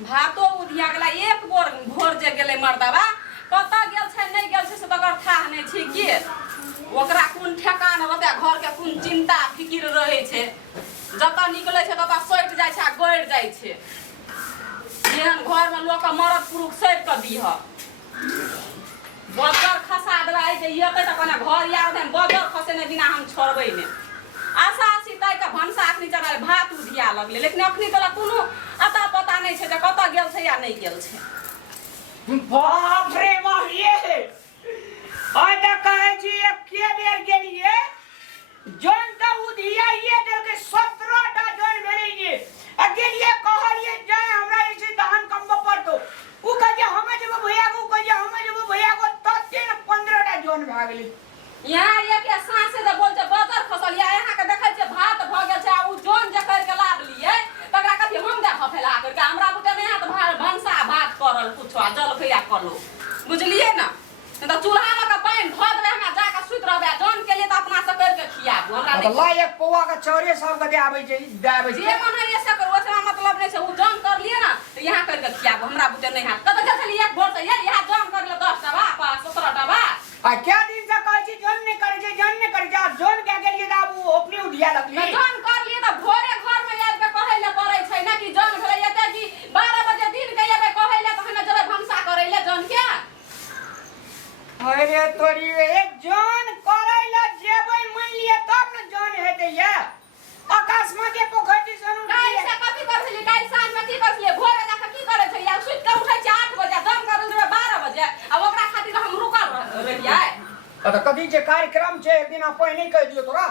भातो उधिया गेला एक बोर भोर जे गेलै मर्दवा कत गेल छै नहीं गेल छै से तकर थाह नहीं छै के ओकरा कोन ठेकान रहतै घर के कोन चिंता फिकिर रहै छै जत निकलै छै तत सटि जाइ छै आ गड़ि जाइ छै एहन घर में लोक मरद पुरुष सटि क दीह बगर खसा देबै जे येतै त कने घर यार देन बगर खसेने बिना हम छोड़बै ने आशा सीताई का भनसा अखनी चढ़ल भात उधिया लगले लेकिन अखनी तोरा कोनो अता पता नहीं छै जे कत गेल छै या नहीं गेल छै बाप रे बाप ये आय त कहै छी के बेर गेलिए जन त उधिया ये देर के 17 टा जन भेलै ये आ गेलिए कहलिए जाय हमरा ई छै धान कम पड़तो उ कह जे हमे जब भैया को कह जे हमे जब भैया को तते 15 टा जन भ गेलै यहाँ एक सांसे जे बोल छै बगर खसल या यहाँ के देखै छै भात भ गेल छै आ उ जोन जे कर के लाद लिए तकरा कथि हम दे फफेला कर के हमरा बुते नहीं हाथ भंसा भात करल कुछो जल खैया करलो बुझलिए ना त चूल्हा में का पानी ध देबे हमरा जाके सुत रहबे जोन के लिए त अपना से कर के खियाबू हमरा त लायक पौवा के चौरे सब के आबै छै दाबै छै जे मन है से कर ओसे मतलब नहीं छै उ जोन कर लिए ना त यहाँ कर के खियाबू हमरा बुते नहीं हाथ कत जा चली एक भोर से यहाँ जोन कर ले 10 टा बा 17 टा बा आ क्या दिन से कहै छी जन नहीं करे छै जन नहीं करे छै जन के गेलिए त आबू अपने उधिया लगली जोन कर लिए त भोरे घर में आब के कहै ले पड़ै छै ना कि जोन भेलै एते कि 12 बजे दिन के एबे कहै ले त हमे जबे भंसा करै ले जोन के अरे तोरी ए जन करै ला जेबै मान लिए तब न जन हेतै या आकाश में के पोखरी सनु काई से कथि करछली काई साँझ में की करछली भोरे जाके की करे छै या सुत के उठै छै 8 बजे जम कर देबे 12 बजे आ ओकरा खातिर हम रुकल रहियै त कथि जे कार्यक्रम छै एक दिन पहिने कह दियो तोरा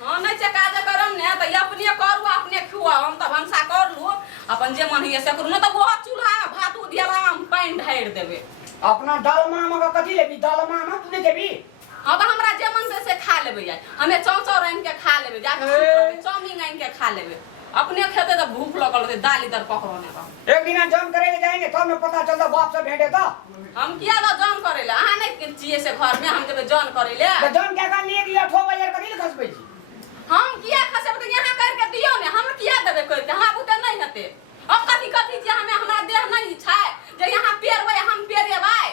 हां नहीं छै काज करम ने त अपने करू अपने खुआ हम त भंसा कर लू अपन जे मन है से करू न त वो चूल्हा भात उधियाला हम पानी ढार देबे अपना दालमा में कथि लेबी दालमा में तू नहीं देबी हां त हमरा जे मन से खा लेबे यार हमें चौचौ रंग के खा लेबे जाके चाउमीन आइन के खा लेबे अपने खेते त भूख लगल रहते दाल इधर पकड़ने रह एक दिन जन करे ले जाएंगे तब न पता चलता बाप से भेंटे त हम किया ला जॉन करे ले अहां नहीं चाहिए से घर में हम जब जॉन करे ले त जन के का लिए दिया 8 बजे कथि ले खसबै छी हम किया खसब त यहां करके दियो ने हम किया देबे करके हां बुते नहीं हेते अब कथि कथि जे हमें हमरा देह नहीं छै जे यहां पेरबै हम पेरेबै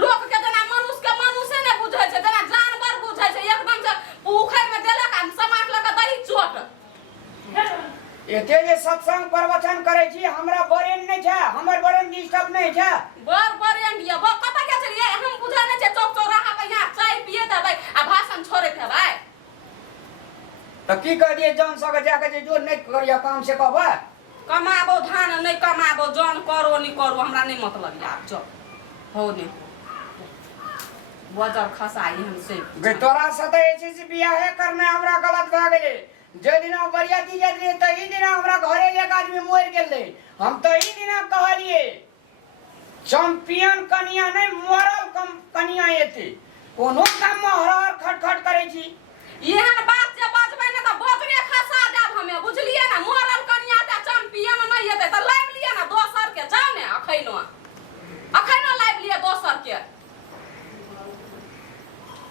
लोग के जना मनुष्य ने बुझै छै जना जानवर बुझै छै एकदम से उखैर में देलक हम समाट लगा दही चोट एते जे सत्संग प्रवचन करे छी हमरा बरेन नहीं छै हमर बरेन डिस्टर्ब नहीं छै बरेन दिया वो कत के चलिए हम बुझा नहीं छै चौक चौराहा पे यहां चाय पिए देबै आ भाषण छोड़े देबै त की कह दिए जन सके जाके जे जो नहीं करिया काम से कहबे कमाबो धान नहीं कमाबो जॉन करो नहीं करो हमरा नहीं मतलब यार जो हो ने बजर खसाई हम से गे तोरा से त ऐसे से बियाह करना हमरा गलत भ गेले जे दिन बरियाती जात रहे त ई दिन हमरा घरे एक आदमी मोर गेलै हम त ई दिन कहलिए चैंपियन कनिया नहीं मरल कनिया एते कोनो काम में हर खटखट करे छी एहन बात जे बजबै ने त बजरे खसा जाब हमें बुझलिए ना मरल कनिया त चैंपियन नहीं हेतै त लाइव लिया ना दोसर के जाओ ने अखैनो लाइव लिया दोसर के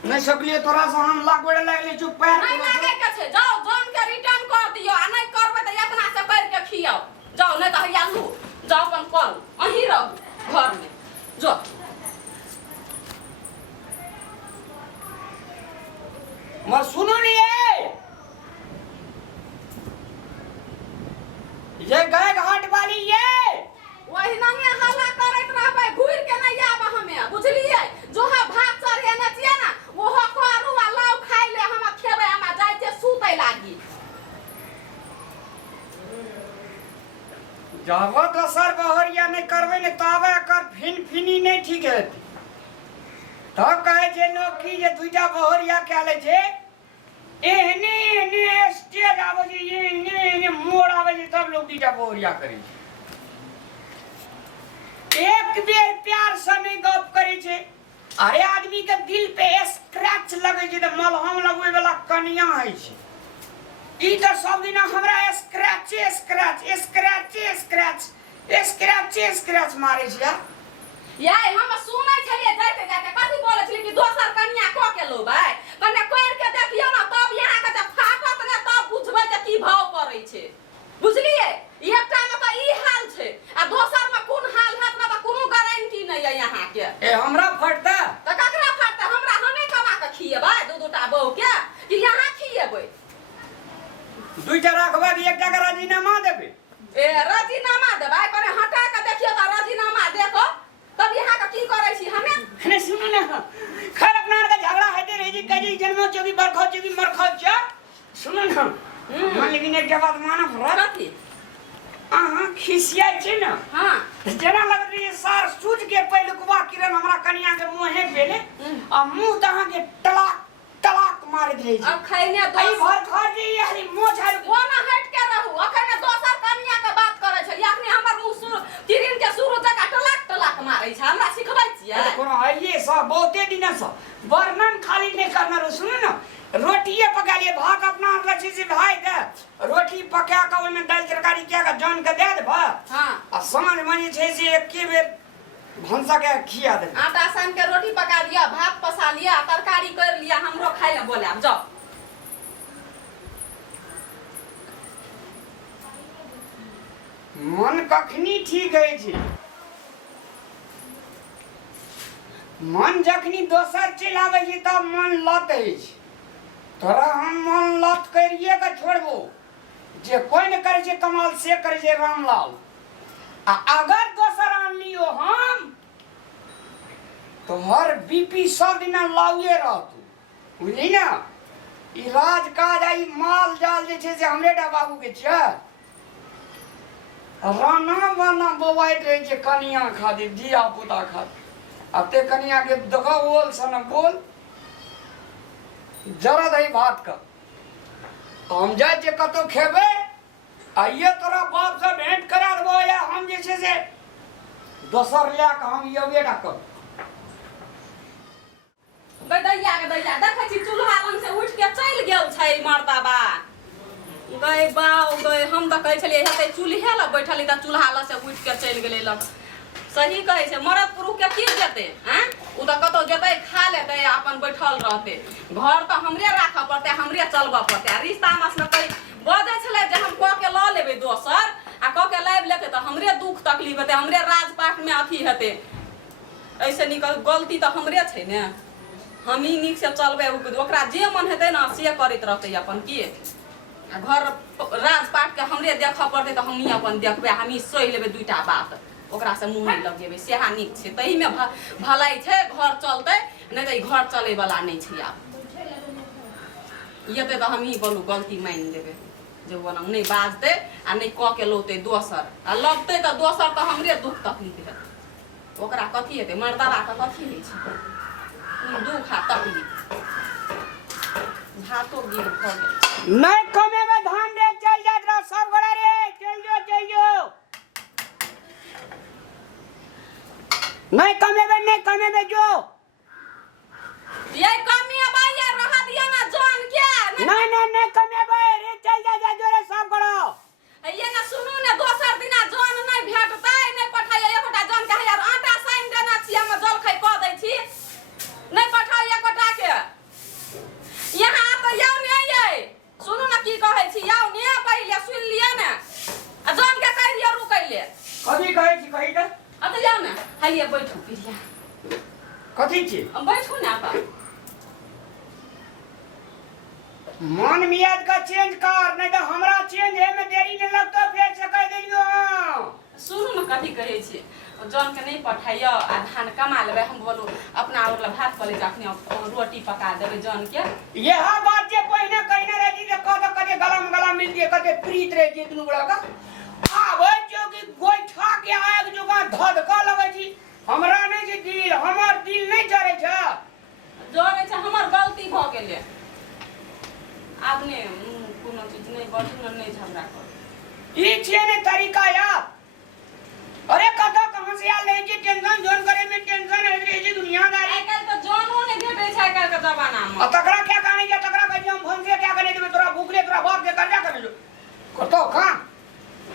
नहीं सकलिए तोरा से हम लागबड़े लागले चुप पैर नहीं लागे के छै जाओ जॉन के रिटर्न कर दियो आ नहीं करबै त अपना से कर के खियाओ जाओ नहीं त हैया लू जाओ अपन कर अही रह घर में जो मर सुनो नहीं ये गाय घाट वाली ये वही नंगे हल्ला करत रहबै घुर के नहीं आब हमें बुझलिए जो हा भात चढ़े न छिए ना वो हो करू आ लाउ खाइ ले हम खेबै हम जाय छै सुतै लागी जावा तो सर बहरिया नहीं करबे ने तावे कर फिनी नहीं ठीक है तब कहे जे लोग की जे दुइटा बहरिया केले छे एहने एहने स्टेज आवे जे एहने एहने मोड़ आवे जे तब लोग दुइटा बहरिया करे एक बेर प्यार से नहीं गप करे छे अरे आदमी के दिल पे स्क्रैच लगे छे त मलहम लगवे वाला कनिया है छे ई त सब दिन हमरा scratch scratch scratch scratch scratch scratch मारे छे याय हम सुनै छलिए जाते जाते कथि बोलै छलिए कि दोसर कन्या क के लोबै कने कोर के देखियो ना तब यहां के फाटत ने तब बुझबै जे की भाव पड़ै छै बुझलिए एकटा खिसिया छी ना हां जेना लग रही है सार सूझ के पहिलुकवा किरण हमरा कनिया के मुंहे पेले आ मुंह दहा के टलाक टलाक मार दे छी अब खैने दो आई भर खा जे यारी मोह झाड़ कोना हट के रहू अखने दोसर कनिया के बात करे छै अखनी हमर मुंह सुर किरण के सुर जका टलाक टलाक मारै छै हमरा सिखबै छियै कोनो आइए सब बहुते दिन से वर्णन खाली नहीं करना रो सुनो ना रोटिए पका लिए भात अपना लच्छी से भाई दे रोटी पका के ओमे दाल तरकारी क्या का जान के दे दे हां आ समझ मानी छै से एके बेर भंसा के खिया दे आटा सान के रोटी पका दिया भात पसा लिया तरकारी कर लिया हमरो खाइ ले बोले अब जाओ मन कखनी ठीक है छी मन जखनी दोसर चल आवे छी तब मन लत है छी तोरा हम मन लत करिए के छोड़बो जे कोई न करे छै कमाल से करे छै रामलाल आ अगर दोसर आन लियो हम तो हर बीपी सब दिन लाउए रहतू बुझली ना ई राज काज आई माल जाल जे छै से हमरे डा बाबू के छै राना वाना बवाइत रहे छै कनिया खातिर धिया पुता खातिर अब ते कनिया के देखो बोल सन बोल जरा दही भात का हम जाए जे कतो खेबे आइए तोरा बाप से भेंट करा देबो या हम जे छै से दोसर ले के हम येबे ना कर दैया के दैया देखै छी चूल्हा लंग से उठ के चल गेल छै मर्दाबा गए बाऊ गए हम त कहै छलिए हेतै चूल्हे ल बैठली त चूल्हा ल से उठ के चल गेलै ल सही कहै छै मरद पुरुष के की जेतै हैं उ त कतो जेतै खा लेतै अपन बैठल रहतै घर त हमरे राखऽ पड़तै हमरे चलबऽ पड़तै रिश्ता मस में कई बजै छलै जे हम क के ल लेबै दोसर आ क के लाइब लेतै त हमरे दुख तकलीफ हेतै हमरे राजपाट में अथी हेतै ऐसे निकल गलती त हमरे छै ने हम ही नीक से चलबै ओकरा जे मन हेतै ना से करैत रहतै अपन की आ घर राजपाट के हमरे देखऽ पड़तै त हमही अपन देखबै हमही सहि लेबै दुइटा बात ओकरा से मुंह नहीं लगेबै सेहा नीक छै तही में भलाई छै घर चलतै नहीं त घर चलै वाला नहीं छै आब येते त हमही बोलू गलती मान लेबै जे बोलम नहीं बाजतै आ नहीं क के लौतै दोसर आ लगतै त दोसर त हमरे दुख तकलीफ हेतै ओकरा कथी हेतै मर्दाबा के कथी होइ छै दुख आ तकलीफ भातो गिर भ गेल नहीं कमे में धान दे चल जात रह सब गोरा रे चल जो नहीं कमे में जो ये कमी बाया रहा दिया ना जान के नहीं कमे रे चल जा जो रे सब करो ये ना सुनू ने दोसर दिना जान नहीं भेटतै नहीं पठाय एकोटा जान के यार आटा साइन देना छी हम जल खै क दै छी नहीं पठाय एकोटा के यहाँ तो याव ने ये सुनू ना की कहै छी याव ने पहिले सुन लिया ने आ जान के कह दिया रुकैले कथी कहै छी कहि त आ तो याव ने हालिए बैठू पिरिया कथी छी बैठू ना अपन मन मियाद का चेंज कर नहीं तो हमरा चेंज है में देरी नहीं लगता फिर से कह दियो सुनू ना कथी कहै छी जन के नहीं पठाइयो आ धान कमा लेबै हम बोलू अपना और भात कले जखनी रोटी पका देबै जन के यह बात जे पहिने कहने रही जे कते गला मिल दिए कते प्रीत रहे जी दुनु बड़ा का आबै जो कि गोइठा के आग जोगा धधका लगे छी हमरा नहीं जे दिल हमर दिल नहीं जरे छ जरे छ हमर गलती भ गेलै आब ने कोनो चीज नहीं बदलू नहीं झगड़ा कर ई छिए ने तरीका यार अरे कथा कहां से आल नहीं जी टेंशन जोन करे में टेंशन है रे जी दुनियादारी आइ काल तो जानो नहीं भेटै छै आइ काल के जमाना में तकरा क्या कहने जे तकरा कह हम फोन से क्या करने देबे तोरा भूखले तोरा बाप के कर्जा कर लो कतो खा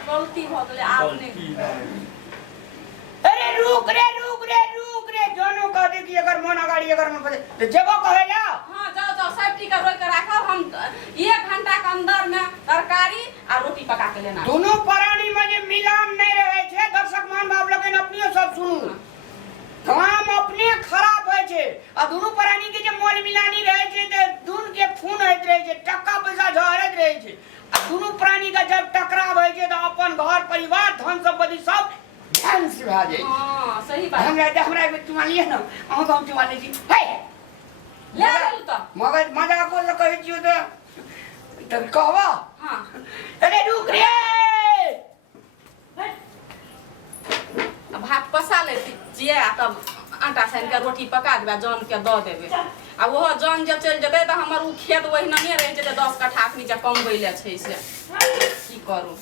गलती भ गेलै आब नहीं अरे रुक रे जोनो कह दे कि अगर मन अगाड़ी अगर मन पड़े तो जेबो कहेला हां जाओ सेफ्टी का रोक के राखब हम 1 घंटा के अंदर में तरकारी आ रोटी पका के लेना दोनों प्राणी में जे मिलान नहीं रहे छे दर्शक मान बाप लोगन अपने सब सुनू काम अपने खराब है छे आ दोनों प्राणी के जे मोल मिलानी रहे छे ते दून के खून होत रहे छे टका पैसा झरत रहे छे आ दोनों प्राणी का जब टकराव है छे तो अपन घर परिवार धन संपत्ति सब ध्यान से आ जाए हां सही बात हमरा के चुमा लिए ना हम गांव चुमा ले छी हे ले लेलु त मगज मजाक बोल कहि छियो तो कहवा हां अरे रुक रे भात पसा लेती जिए आ तब आटा सान के रोटी पका देबे जौन के दऽ देबे आ ओहो जौन जब चलि जेबै तऽ हमर उ खेत ओहिना रहि जेतै 10 कट्ठा नीचे कमबै ले छै से की करू।